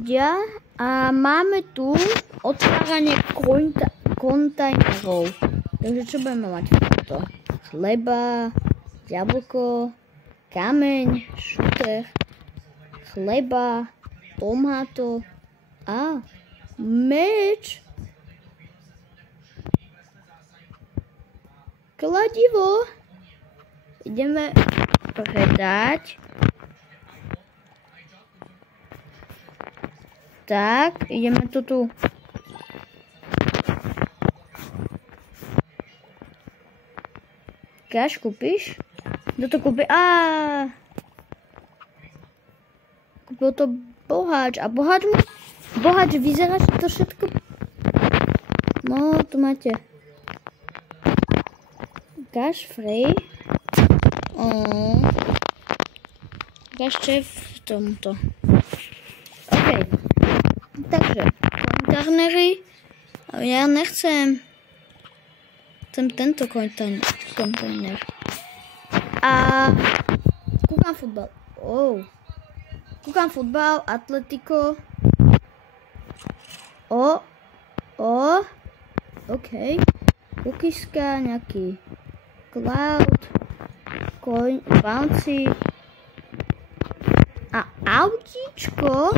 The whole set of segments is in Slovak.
ľudia a máme tu otváranie kontajnerov. Takže čo budeme mať to? Chleba, jablko, kameň, šuter, chleba, tomato a meč. Kladivo. Ideme predať. Tak, ideme to tu. Káš kúpiš? Kto to kúpi? Kúpil to boháč. A boháč vyzerá, že to všetko... No, tu máte. Káš free. Káš čo je v tomto. OK. Takže, kontejnery. Ja nechcem. Chcem tento kontejner. A kúkam futbal. Kúkam futbal, Atletico. OK. Kukiska, nejaký Cloud, Coin, Bouncy. A autíčko.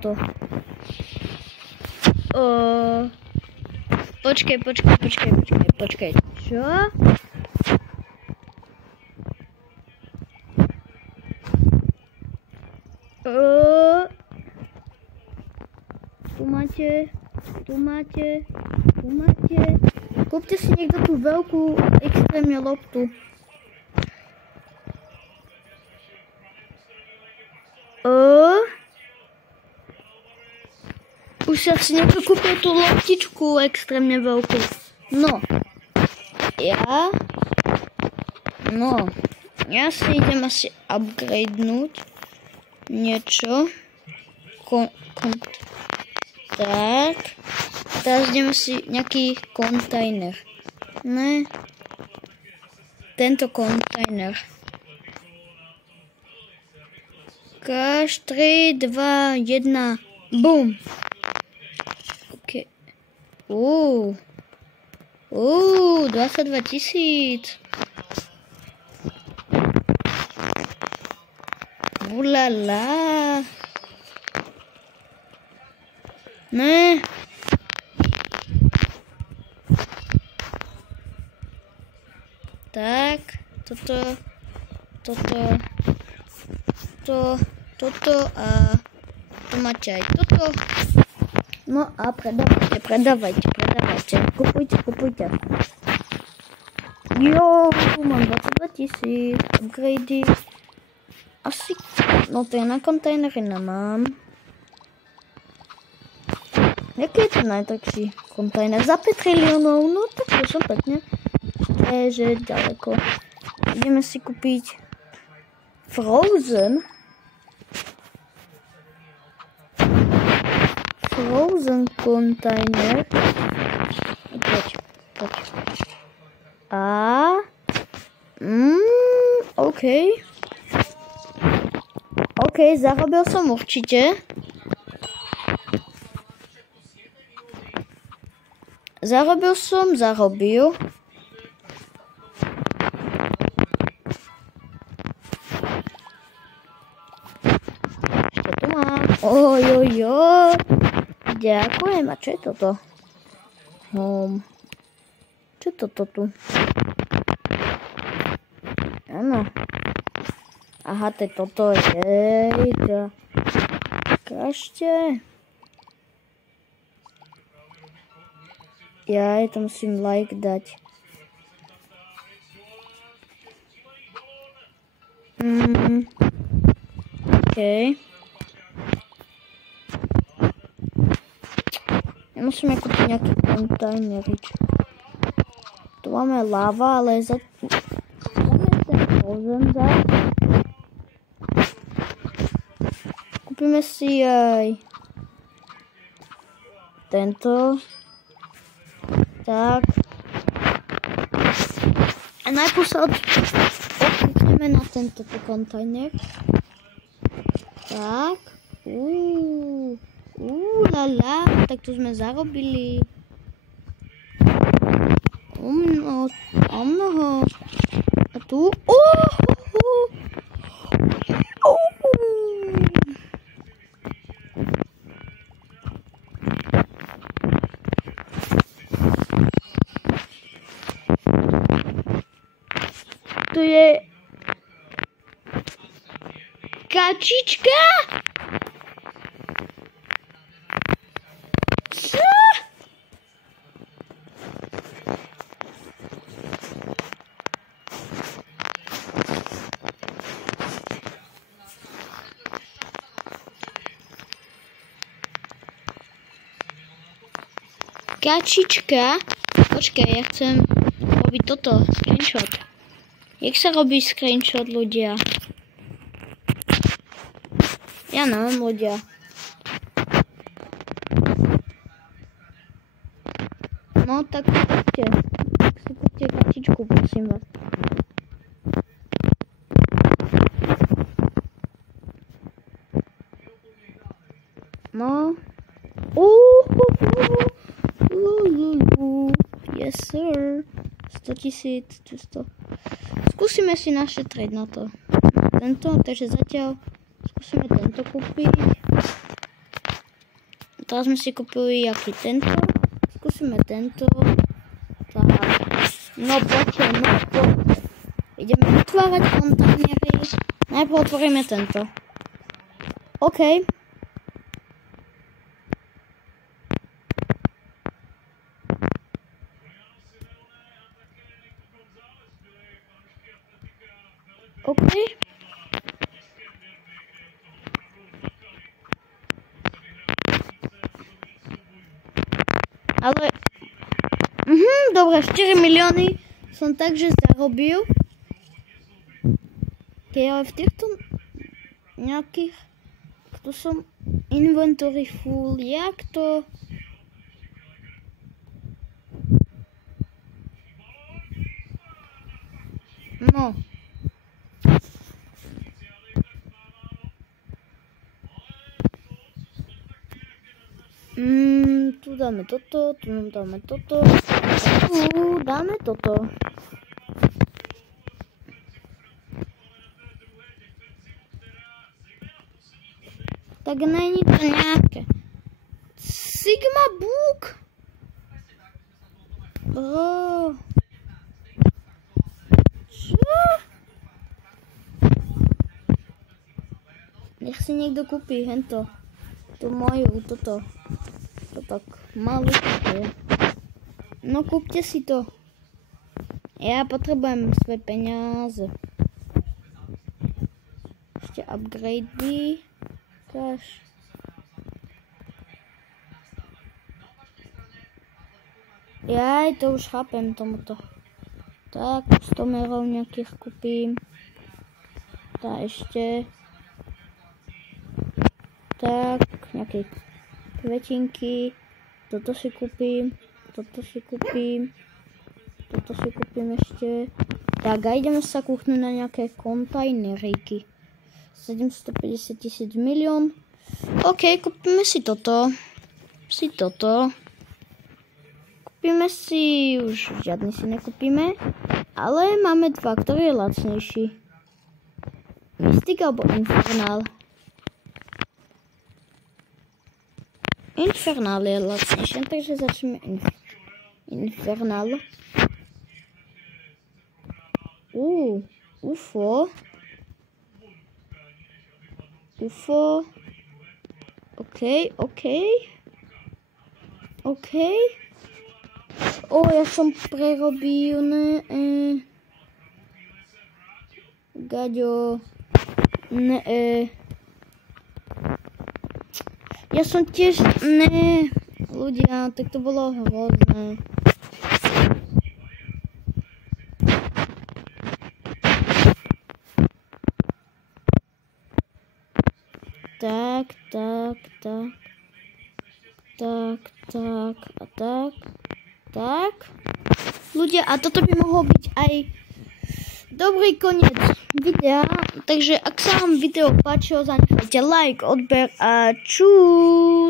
Toto. Počkej. Čo? Tu máte. Kúpte si niekto tú veľkú extrémne loptu. Už sa si niekto kúpil tú loptičku extrémne veľkú. Ja si idem asi upgradenúť niečo. Tak. Teraz ideme si nejaký kontajner. Ne. Tento kontajner. Káš 3, 2, 1. Bum. OK. 22 000. Ulala. Ne. Tak, toto a tu máte aj toto. No a predávajte. Kupujte. Jo, mám 22 000 upgrady. Asi, no to je na kontejnery nemám. Jaký je to najdrahší kontajner? Za 5 triliónov, no tak to som pekne. Že ďaleko. Ideme si kúpiť Frozen kontajner. Poď. OK, zarobil som určite. Zarobil. Ešte tu mám. Ojojo. Ďakujem. A čo je toto? Čo je toto tu? Áno. Aha, to je toto. Kašte. Ja to musím like dať. OK. Ja musím kúpiť nejaký kontajnerič. Tu máme lava, ale za... Dáme ten Frozen zať. Kúpime si aj tento. Tak. A najprv sa odklikneme na tento kontajner. Tak. tak tu sme zarobili. O mnoho. A tu? Tu je kačička. Co? Kačička. Počkaj, ja chcem robiť toto, screenshot. Jak sa robí screenshot, ľudia? Ja neviem, ľudia. No, tak si kúpte kačičku, prosím vás. No. Yes, sir. 100 000, 200. Skúsime si našetriť na to. Tento, takže zatiaľ skúsime tento kúpiť. Teraz sme si kúpili aký tento. Skúsime tento. Tak. No poďte. Ideme vytvárať kontajnery. Najprv otvoríme tento. OK. OK. Ale... dobre, 4 milióny som takže zarobil. Keď ale v týchto nejakých... Tu som inventory full. Jak to... No. Tu dáme toto, tu dáme toto, tu dáme toto. Tak není to nejaké. Sigma Book? Bro. Čo? Nech si niekto kúpi hento. Tu moju, toto. To tak malú je. No kúpte si to. Ja potrebujem svoje peniaze. Ešte upgradey. Cash. Jaj, to už chápem tomuto. Tak, 100 merov nejakých kúpim. Tá ešte. Tak, nejaké kvetinky. Toto si kúpim. Toto si kúpim ešte. Tak a ideme sa kúknúť na nejaké kontajneríky. 750 000 milión. OK, kúpime si toto. Kúpime si, už žiadny si nekúpime. Ale máme dva, ktorý je lacnejší. Mystic alebo Infernal. Infernal je lacnejšie, takže začneme Infernal. UFO. OK. Ja som prerobil, Gaďo. Ja som tiež, ľudia, tak to bolo hrozné. Tak. Ľudia, a toto by mohol byť aj dobrý koniec videa. Takže ak sa vám video páčilo, zanechajte like, odber a čus.